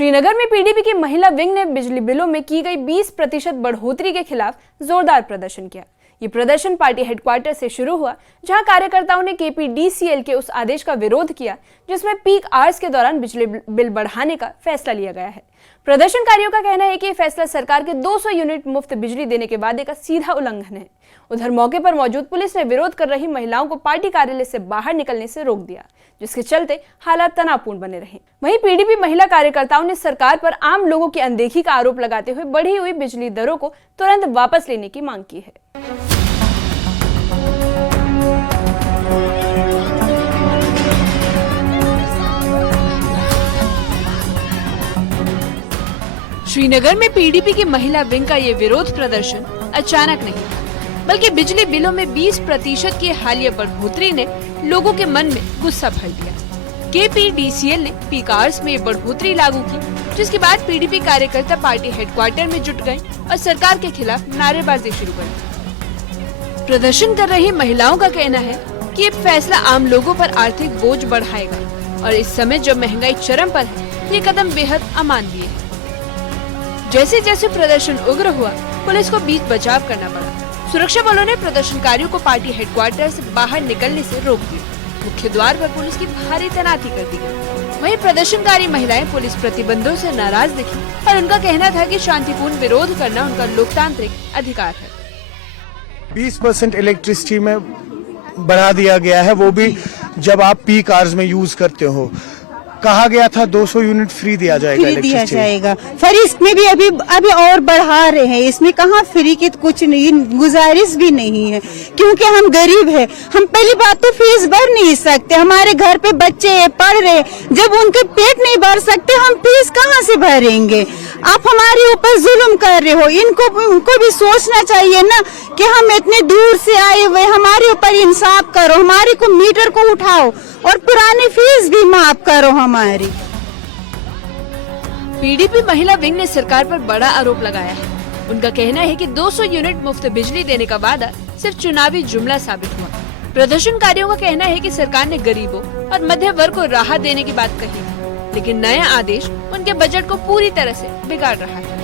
श्रीनगर में पीडीपी की महिला विंग ने बिजली बिलों में की गई 20% बढ़ोतरी के खिलाफ जोरदार प्रदर्शन किया। ये प्रदर्शन पार्टी हेडक्वार्टर से शुरू हुआ, जहां कार्यकर्ताओं ने केपीडीसीएल के उस आदेश का विरोध किया जिसमें पीक आवर्स के दौरान बिजली बिल बढ़ाने का फैसला लिया गया है। प्रदर्शनकारियों का कहना है कि यह फैसला सरकार के 200 यूनिट मुफ्त बिजली देने के वादे का सीधा उल्लंघन है। उधर मौके पर मौजूद पुलिस ने विरोध कर रही महिलाओं को पार्टी कार्यालय से बाहर निकलने से रोक दिया, जिसके चलते हालात तनावपूर्ण बने रहे। वहीं पीडीपी महिला कार्यकर्ताओं ने सरकार पर आम लोगों की अनदेखी का आरोप लगाते हुए बढ़ी हुई बिजली दरों को तुरंत वापस लेने की मांग की है। श्रीनगर में पीडीपी की महिला विंग का ये विरोध प्रदर्शन अचानक नहीं था, बल्कि बिजली बिलों में 20% की हालिया बढ़ोतरी ने लोगों के मन में गुस्सा भर दिया। केपीडीसीएल ने पीक आवर्स में ये बढ़ोतरी लागू की, जिसके बाद पीडीपी कार्यकर्ता पार्टी हेडक्वार्टर में जुट गए और सरकार के खिलाफ नारेबाजी शुरू कर दी। प्रदर्शन कर रही महिलाओं का कहना है कि ये फैसला आम लोगों पर आर्थिक बोझ बढ़ाएगा और इस समय जब महंगाई चरम पर है, ये कदम बेहद अमानवीय है। जैसे जैसे प्रदर्शन उग्र हुआ, पुलिस को बीच बचाव करना पड़ा। सुरक्षा बलों ने प्रदर्शनकारियों को पार्टी हेडक्वार्टर से बाहर निकलने से रोक दिया। मुख्य द्वार पर पुलिस की भारी तैनाती कर दी गई। वहीं प्रदर्शनकारी महिलाएं पुलिस प्रतिबंधों से नाराज दिखी और उनका कहना था कि शांतिपूर्ण विरोध करना उनका लोकतांत्रिक अधिकार है। 20% इलेक्ट्रिसिटी में बढ़ा दिया गया है, वो भी जब आप पीक आवर्स में यूज करते हो। कहा गया था 200 यूनिट फ्री दिया जाएगा, फिर इसमें भी अभी और बढ़ा रहे हैं। इसमें कहाँ फ्री की कुछ नहीं, गुजारिश भी नहीं है, क्योंकि हम गरीब है। हम पहली बात तो फीस भर नहीं सकते, हमारे घर पे बच्चे पढ़ रहे, जब उनके पेट नहीं भर सकते हम फीस कहाँ से भरेंगे। आप हमारे ऊपर जुल्म कर रहे हो, उनको भी सोचना चाहिए ना कि हम इतने दूर से आए हुए, हमारे ऊपर इंसाफ करो, हमारे को मीटर को उठाओ और पुरानी फीस भी माफ करो हमारी। पीडीपी महिला विंग ने सरकार पर बड़ा आरोप लगाया है। उनका कहना है कि 200 यूनिट मुफ्त बिजली देने का वादा सिर्फ चुनावी जुमला साबित हुआ। प्रदर्शनकारियों का कहना है कि सरकार ने गरीबों और मध्य वर्ग को राहत देने की बात कही थी, लेकिन नया आदेश उनके बजट को पूरी तरह से बिगाड़ रहा है।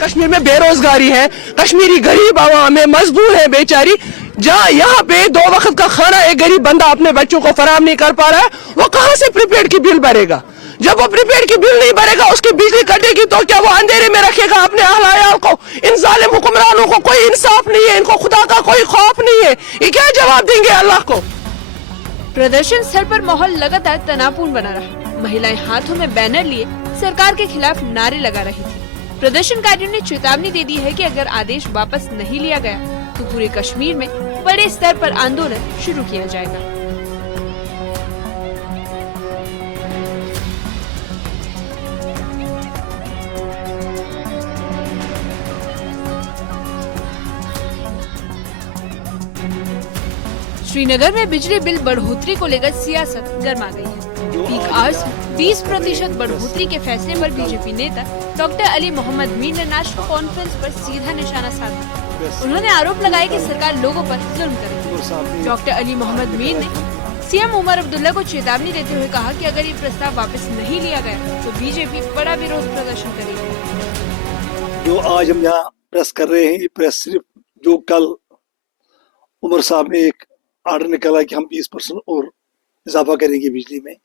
कश्मीर में बेरोजगारी है, कश्मीरी गरीब आवाम है, मजदूर है बेचारी, जहाँ यहाँ पे 2 वक्त का खाना एक गरीब बंदा अपने बच्चों को फराहम नहीं कर पा रहा है, वो कहाँ से प्रीपेड की बिल भरेगा। जब वो प्रीपेड की बिल नहीं भरेगा, उसकी बिजली कटेगी तो क्या वो अंधेरे में रखेगा अपने अहलिया को। इन जालिम हुक्मरानों को कोई इंसाफ नहीं है, इनको खुदा का कोई खौफ नहीं है, ये क्या जवाब देंगे अल्लाह को। प्रदर्शन स्थल पर माहौल लगातार तनावपूर्ण बना रहा। महिलाएं हाथों में बैनर लिए सरकार के खिलाफ नारे लगा रही थी। प्रदर्शनकारियों ने चेतावनी दे दी है कि अगर आदेश वापस नहीं लिया गया तो पूरे कश्मीर में बड़े स्तर पर आंदोलन शुरू किया जाएगा। श्रीनगर में बिजली बिल बढ़ोतरी को लेकर सियासत गर्मा गई है। पीक आवर्स 20% बढ़ोतरी के फैसले पर बीजेपी नेता डॉक्टर अली मोहम्मद मीर ने नेशनल कॉन्फ्रेंस पर सीधा निशाना साधा। उन्होंने आरोप लगाया कि सरकार लोगों पर जुल्म कर रही है। डॉक्टर अली मोहम्मद मीर ने सीएम उमर अब्दुल्ला को चेतावनी देते हुए कहा कि अगर ये प्रस्ताव वापस नहीं लिया गया तो बीजेपी बड़ा विरोध प्रदर्शन करेगी। जो आज हम यहाँ प्रेस कर रहे हैं, ये प्रेस सिर्फ जो कल उमर साहब ने एक ऑर्डर निकाला कि हम 20% और इजाफा करेंगे बिजली में,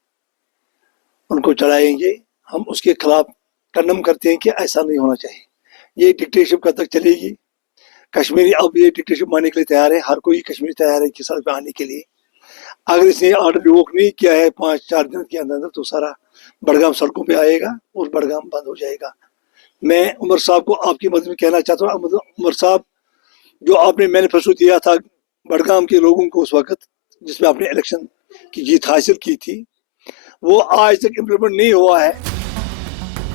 उनको चढ़ाएंगे, हम उसके खिलाफ कंडम करते हैं कि ऐसा नहीं होना चाहिए। ये डिक्टेटरशिप कब तक चलेगी। कश्मीरी अब ये डिक्टेटरशिप मानने के लिए तैयार है, हर कोई कश्मीरी तैयार है कि सड़क पे आने के लिए। अगर इसने ऑर्डर रिवोक नहीं किया है 5-4 दिन के अंदर तो सारा बड़गाम सड़कों पे आएगा और बड़गाम बंद हो जाएगा। मैं उमर साहब को आपकी मदद में कहना चाहता हूँ, उमर साहब जो आपने मैनिफेस्टो दिया था बड़गाम के लोगों को उस वक्त, जिसमें आपने इलेक्शन की जीत हासिल की थी, वो आज तक इम्प्लीमेंट नहीं हुआ है।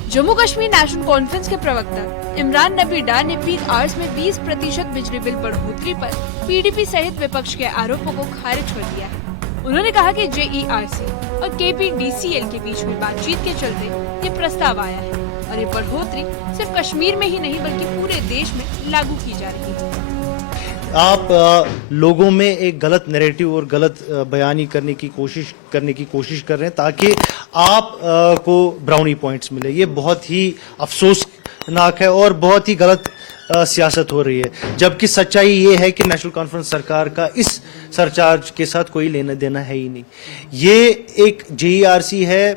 जम्मू कश्मीर नेशनल कॉन्फ्रेंस के प्रवक्ता इमरान नबी डार ने पीक आवर्स में 20% बिजली बिल बढ़ोतरी पर पीडीपी सहित विपक्ष के आरोपों को खारिज कर दिया है। उन्होंने कहा कि जेईआरसी और केपीडीसीएल के बीच में बातचीत के चलते ये प्रस्ताव आया है और ये बढ़ोतरी सिर्फ कश्मीर में ही नहीं बल्कि पूरे देश में लागू की जा रही है। आप लोगों में एक गलत नैरेटिव और गलत बयानी करने की कोशिश कर रहे हैं ताकि आप को ब्राउनी पॉइंट्स मिले। ये बहुत ही अफसोसनाक है और बहुत ही गलत सियासत हो रही है, जबकि सच्चाई ये है कि नेशनल कॉन्फ्रेंस सरकार का इस सरचार्ज के साथ कोई लेना देना है ही नहीं। ये एक JERC है,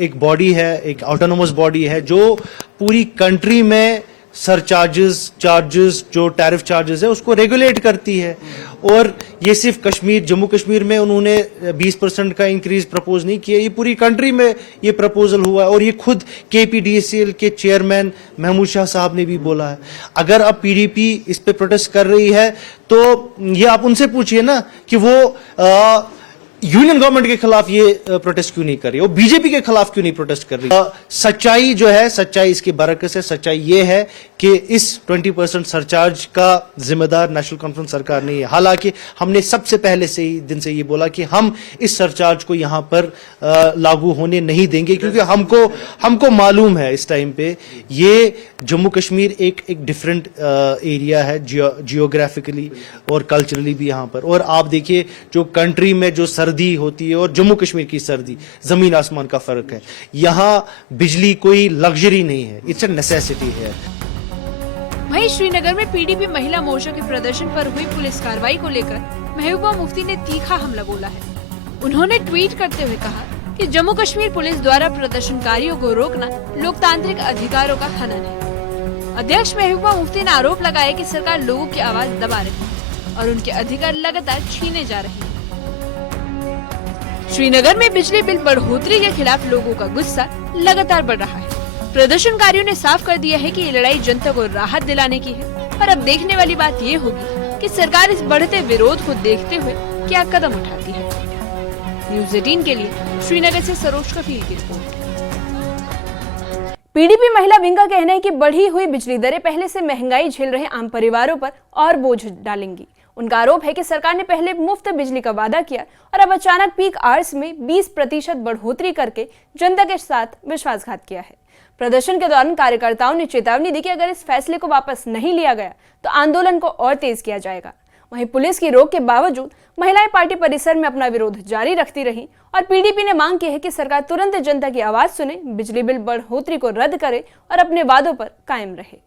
एक बॉडी है, एक ऑटोनोमस बॉडी है जो पूरी कंट्री में चार्जेस जो टैरिफ चार्जेस है उसको रेगुलेट करती है। और ये सिर्फ जम्मू कश्मीर में उन्होंने 20% का इंक्रीज प्रपोज नहीं किया, ये पूरी कंट्री में ये प्रपोजल हुआ है। और ये खुद KPDCL के चेयरमैन महमूद शाह साहब ने भी बोला है। अगर अब PDP इस पे प्रोटेस्ट कर रही है तो ये आप उनसे पूछिए ना कि वो यूनियन गवर्नमेंट के खिलाफ ये प्रोटेस्ट क्यों नहीं कर रही, वो बीजेपी के खिलाफ क्यों नहीं प्रोटेस्ट कर रही। सच्चाई जो है, सच्चाई इसकी बरकस है। सच्चाई ये है कि इस 20% सरचार्ज का जिम्मेदार नेशनल कॉन्फ्रेंस सरकार नहीं है। हालांकि हमने सबसे पहले से ही दिन से ये बोला कि हम इस सरचार्ज को यहां पर लागू होने नहीं देंगे, क्योंकि हमको मालूम है इस टाइम पे ये जम्मू कश्मीर एक डिफरेंट एरिया है जियोग्राफिकली और कल्चरली भी यहाँ पर। और आप देखिए जो कंट्री में जो सर्दी होती है और जम्मू कश्मीर की सर्दी, जमीन आसमान का फर्क है। यहाँ बिजली कोई लग्जरी नहीं है, इट्स अ नेसेसिटी है। वहीं श्रीनगर में PDP महिला मोर्चा के प्रदर्शन पर हुई पुलिस कार्रवाई को लेकर महबूबा मुफ्ती ने तीखा हमला बोला है। उन्होंने ट्वीट करते हुए कहा कि जम्मू कश्मीर पुलिस द्वारा प्रदर्शनकारियों को रोकना लोकतांत्रिक अधिकारों का हनन है। अध्यक्ष महबूबा मुफ्ती ने आरोप लगाया कि सरकार लोगों की आवाज दबा रही है और उनके अधिकार लगातार छीने जा रहे हैं। श्रीनगर में बिजली बिल बढ़ोतरी के खिलाफ लोगों का गुस्सा लगातार बढ़ रहा है। प्रदर्शनकारियों ने साफ कर दिया है कि ये लड़ाई जनता को राहत दिलाने की है। पर अब देखने वाली बात ये होगी कि सरकार इस बढ़ते विरोध को देखते हुए क्या कदम उठाती है। न्यूज़ 18 के लिए श्रीनगर से सरोज कफील की रिपोर्ट। PDP महिला विंग का कहना है कि बढ़ी हुई बिजली दरें पहले से महंगाई झेल रहे आम परिवारों पर और बोझ डालेंगी। उनका आरोप है कि सरकार ने पहले मुफ्त बिजली का वादा किया और अब अचानक पीक आवर्स में 20% बढ़ोतरी करके जनता के साथ विश्वासघात किया है। प्रदर्शन के दौरान कार्यकर्ताओं ने चेतावनी दी कि अगर इस फैसले को वापस नहीं लिया गया तो आंदोलन को और तेज किया जाएगा। वहीं पुलिस की रोक के बावजूद महिलाएं पार्टी परिसर में अपना विरोध जारी रखती रहीं और PDP ने मांग की है कि सरकार तुरंत जनता की आवाज सुने, बिजली बिल बढ़ोतरी को रद्द करे और अपने वादों पर कायम रहे।